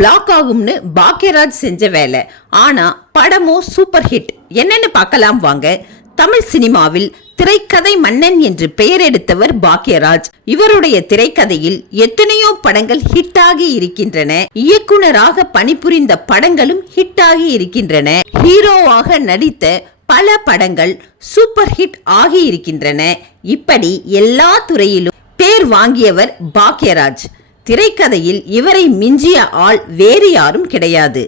Black ஆகும்னு பாக்யராஜ் செஞ்ச வேலை. ஆனா படமோ சூப்பர் ஹிட் என்னன்னு பார்க்கலாம் வாங்க. தமிழ் சினிமாவில் திரைக்கதை மன்னன் என்று பெயர் எடுத்தவர் பாக்யராஜ். இவருடைய திரைக்கதையில் எத்தனையோ படங்கள் ஹிட் ஆகி இருக்கின்றன. இயக்குனராக பணிபுரிந்த படங்களும் ஹிட் ஆகி இருக்கின்றன. ஹீரோவாக நடித்த பல படங்கள் சூப்பர் ஹிட் ஆகி இருக்கின்றன. இப்படி எல்லா துறையிலும் பேர் வாங்கியவர் பாக்யராஜ். திரைக்கதையில் இவரை மிஞ்சிய ஆள் வேறு யாரும் கிடையாது.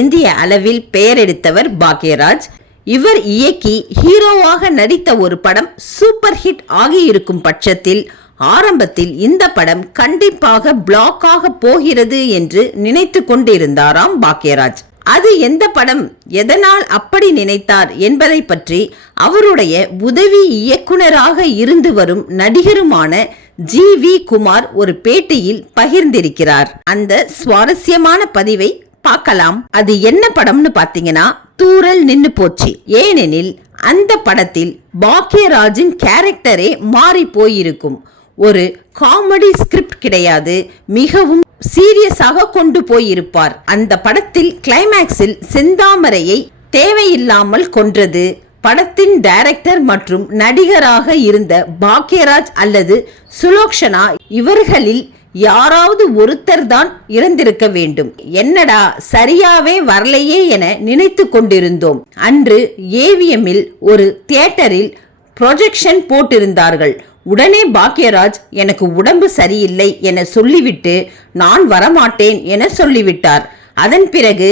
இந்திய அளவில் பெயர் எடுத்தவர் பாக்யராஜ். இவர் இயக்கி ஹீரோவாக நடித்த ஒரு படம் சூப்பர் ஹிட் ஆகியிருக்கும் பட்சத்தில் ஆரம்பத்தில் இந்த படம் கண்டிப்பாக பிளாக் ஆக போகிறது என்று நினைத்து கொண்டிருந்தாராம் பாக்யராஜ். அது எந்த படம் எதனால் அப்படி நினைத்தார் என்பதை பற்றி அவருடைய உதவி இயக்குனராக இருந்து வரும் நடிகருமான ஜி வி குமார் ஒரு பேட்டியில் பகிர்ந்திருக்கிறார். அந்த சுவாரஸ்யமான பதிவை பார்க்கலாம். அது என்ன படம்னு பாத்தீங்கன்னா தூரல் நின்னு போச்சு. ஏனெனில் அந்த படத்தில் பாக்யராஜின் கேரக்டரே மாறி போயிருக்கும். ஒரு காமெடி ஸ்கிரிப்ட் கிடையாது. மிகவும் சீரியஸாக கொண்டு போயிருப்பார். அந்த படத்தில் கிளைமேக்ஸில் செந்தாமரையை தேவையில்லாமல் கொன்றது. படத்தின் டைரக்டர் மற்றும் நடிகராக இருந்த பாக்யராஜ் அல்லது சுலோக்ஷனா இவர்களில் யாராவது ஒருத்தர் தான் இறந்திருக்க வேண்டும். என்னடா சரியாவே வரலையே என நினைத்து கொண்டிருந்தோம். அன்று ஏவிஎம்மில் ஒரு தியேட்டரில் ப்ரொஜெக்ஷன் போட்டிருந்தார்கள். உடனே பாக்யராஜ் எனக்கு உடம்பு சரியில்லை என சொல்லிவிட்டு நான் வரமாட்டேன் என சொல்லிவிட்டார். அதன் பிறகு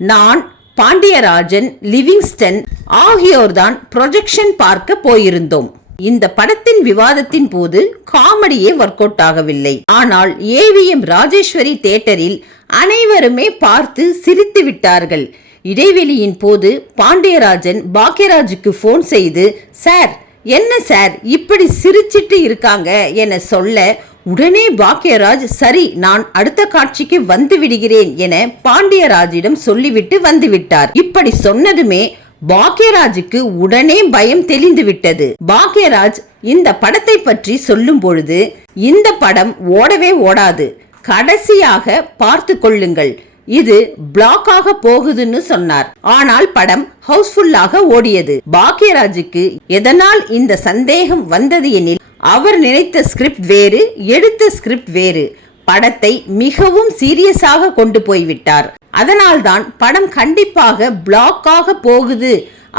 நான் பாண்டியராஜன் லிவிங்ஸ்டன் ஆகியோர்தான் ப்ரொஜெக்ஷன் பார்க்க போயிருந்தோம். இந்த படத்தின் விவாதத்தின் போது காமெடியே ஒர்க் அவுட் ஆகவில்லை. ஆனால் ஏவிஎம் ராஜேஸ்வரி தேட்டரில் அனைவருமே பார்த்து சிரித்து விட்டார்கள். இடைவெளியின் போது பாண்டியராஜன் பாக்யராஜுக்கு ஃபோன் செய்து சார் என்ன சார் இப்படி சிரிச்சிட்டு இருக்காங்க? என சொல்ல உடனே பாக்கியராஜ் சரி நான் அடுத்த காட்சிக்கு வந்து விடுகிறேன் என பாண்டியராஜிடம் சொல்லிவிட்டு வந்துவிட்டார் இப்படி சொன்னதுமே பாக்கியராஜுக்கு உடனே பயம் தெளிந்து விட்டது. பாக்யராஜ் இந்த படத்தை பற்றி சொல்லும் பொழுது இந்த படம் ஓடவே ஓடாது. கடைசியாக பார்த்து கொள்ளுங்கள். இது பிளாக் ஆக போகுதுன்னு சொன்னார். ஆனால் படம் ஹவுஸ்ஃபுல்லாக ஓடியது. பாக்யராஜுக்கு எதனால் இந்த சந்தேகம் வந்தது எனில் அவர் நினைத்த ஸ்கிரிப்ட் வேறு எடுத்த ஸ்கிரிப்ட் வேறு. படத்தை மிகவும் சீரியஸாக கொண்டு போய்விட்டார். அதனால்தான் படம் கண்டிப்பாக பிளாக் ஆக போகுது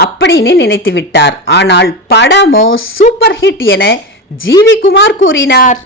அப்படின்னு நினைத்து விட்டார் ஆனால் படமோ சூப்பர் ஹிட் என ஜிவி குமார் கூறினார்.